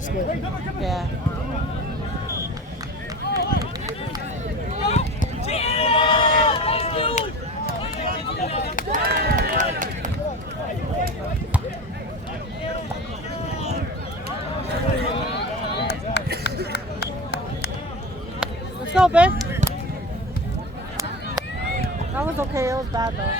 good split. Yeah. Let's go, babe. That was okay. It was bad though.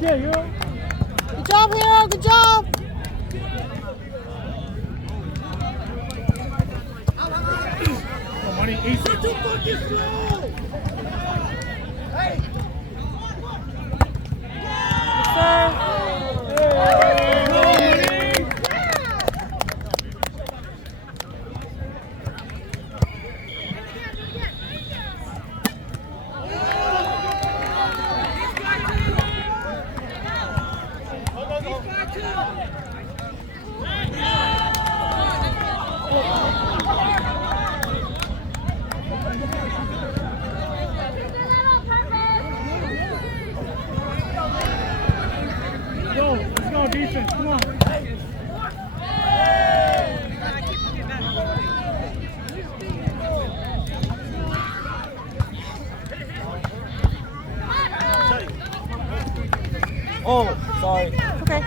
Yeah, Hero. Good job, Hero. Good job. Come on, easy. Too fucking slow. Hey. Let's go, defense. Come on. Oh, sorry. Okay.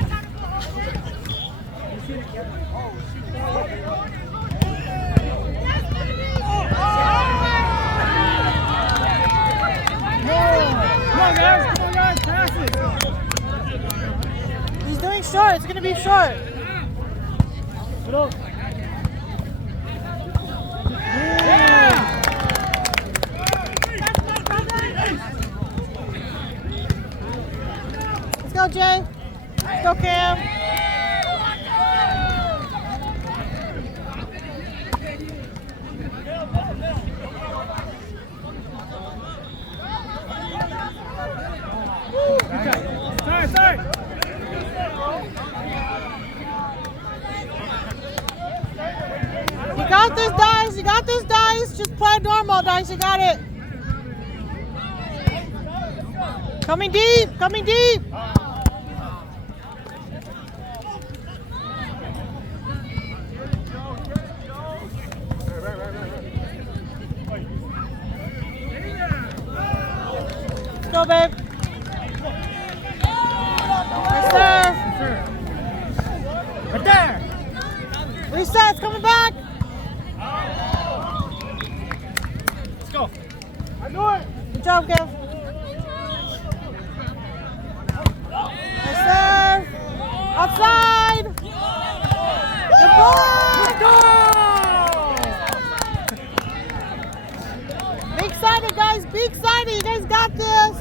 Come on, guys, pass it. He's doing short. It's gonna be short. Get up. Yeah. Let's go, Jay. Let's go, Cam. Sorry. You got this, Dice. You got this, Dice. Just play normal, Dice. You got it. Coming deep. Coming deep. Let's go, babe. Nice serve. Right there. Reset's coming back. Let's go. I know it. Good job, Kev. Nice serve. Outside. Good ball. Let's go. Be excited, guys. Be excited. You guys got this.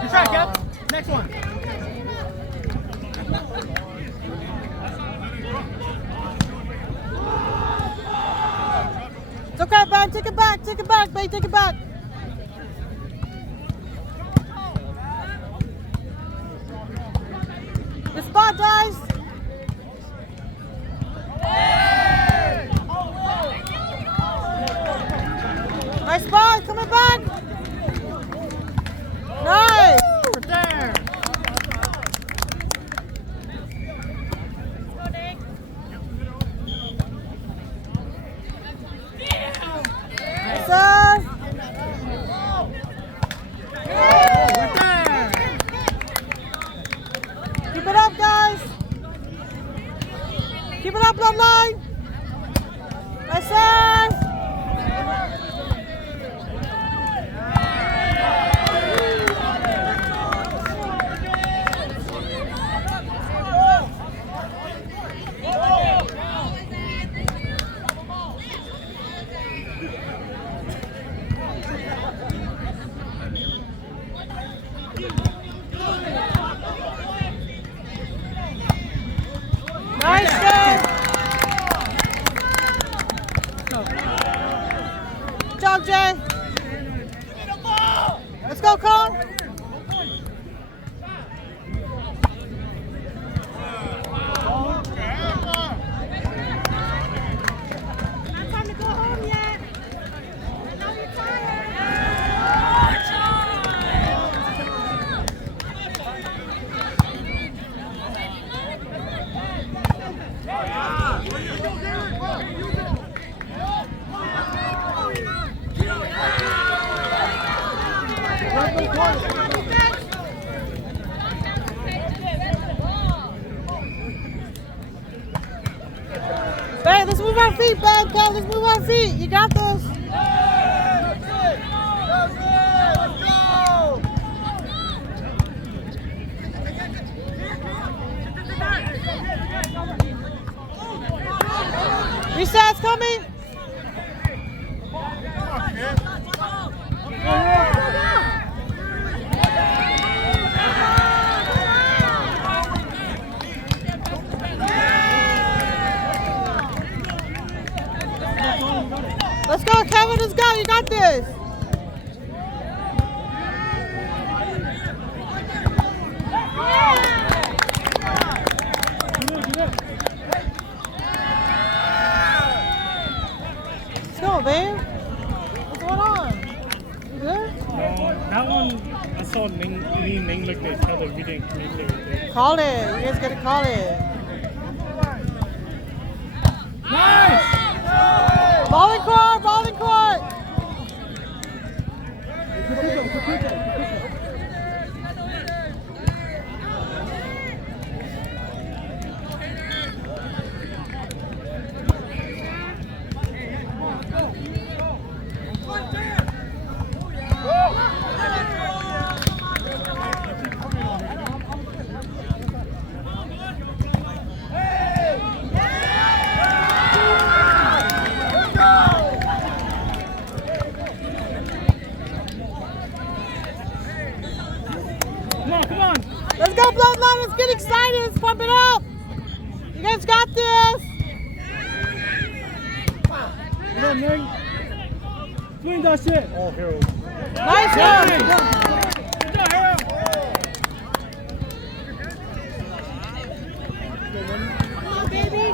Good try, Kev. Next one. It's okay, man. Take it back. Take it back, babe. Take it back. Good spot, guys. Nice spot. Coming back. it up, guys. Keep it up, Bloodline. Nice serve. Nice serve. Good job, Jay. Let's go, Cole. Not time to go home yet. I know you're tired. Hey, let's move our feet, Bad Cal. Let's move our feet. You got this. Reset's coming. Let's go, Kevin. Let's go. You got this. Let's go, babe. What's going on? You good? That one, I saw me and Ming looked at each other. We didn't communicate with it. Call it. You guys gotta call it. Nice! Ball in court. Ball in court. Come on! Let's go, Bloodline. Let's get excited. Let's pump it up. You guys got this. Come on, Ming! Swing that shit! Oh, hero. Nice one. Come on, baby.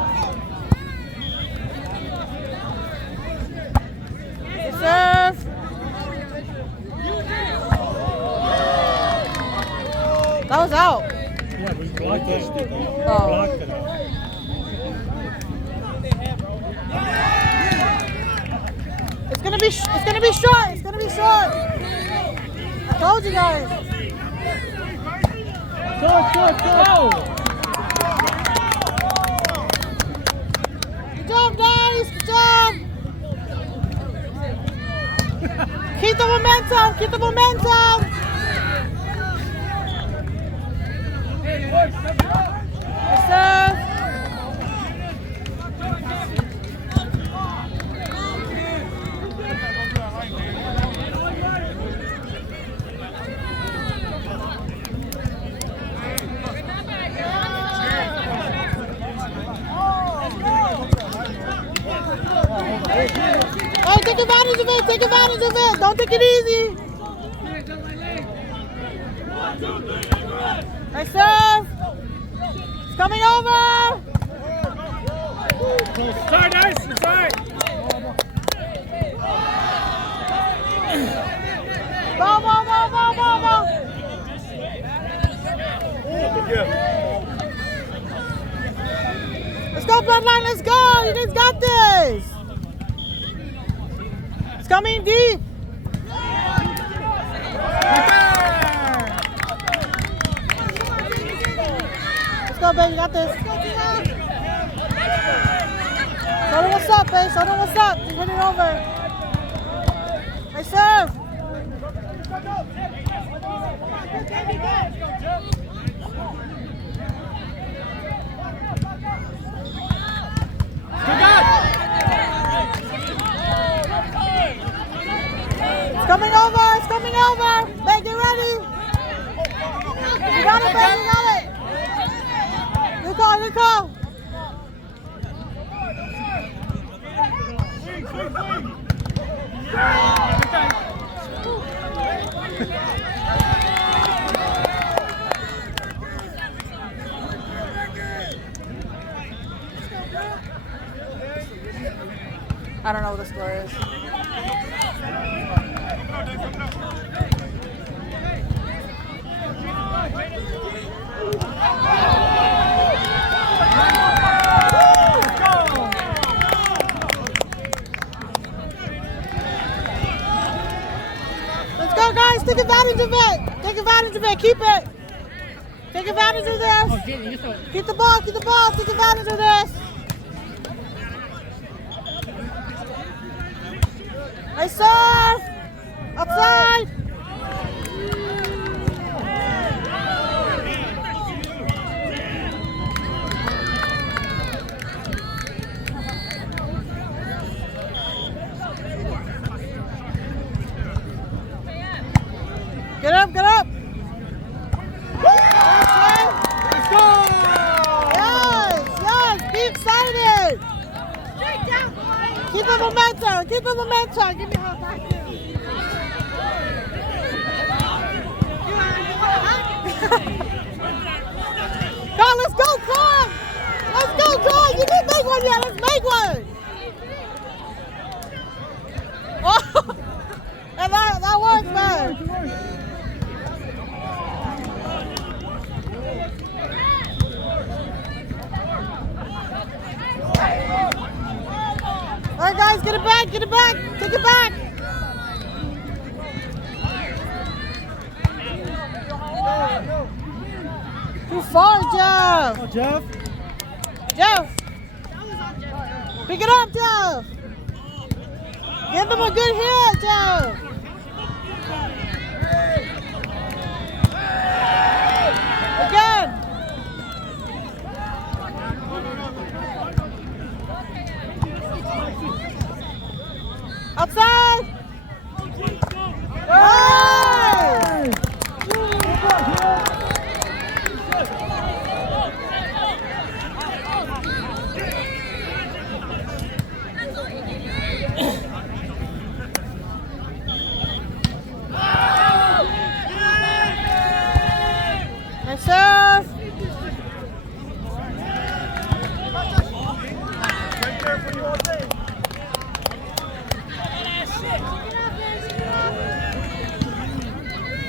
Good serve. That was out. Yeah, we blocked it. Oh. Blocked it. It's gonna be short. It's gonna be short. I told you guys. Go! Good job, guys. Good job. Keep the momentum. Keep the momentum. Good serve. Oh, take advantage of it. Take advantage of it. Don't take it easy. Nice serve. It's coming over. Side ice, side! Ball. Let's go, Bloodline. Let's go. You guys got this. It's coming deep. Let's go, baby. You got this. Show them what's up, babe. Show them what's up. Just hit it over. Nice serve. It's coming over. It's coming over. Babe, get ready. You got it, babe. You got it. Good call. Good call. I don't know what the score is. Let's go, guys. Take advantage of it. Take advantage of it. Keep it. Take advantage of this. Keep the ball. Keep the ball. Take advantage of this. Nice serve! Outside! Get up, get up! Let's go! Yes, yes, be excited! Keep the momentum, keep the momentum. Give me a hug back here. Come on, let's go, Con! Let's go, Con! You didn't make one yet, let's make one! Oh, and that works, man. All right, guys, get it back, take it back. Too far, Jeff. Oh, Jeff. Jeff. Pick it up, Jeff. Give them a good hit, Jeff. Again. Outside! Hey! Nice serve!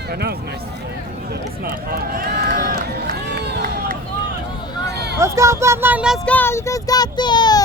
Right now it's nice. It's not hot. Let's go, Bloodline, let's go! You guys got this!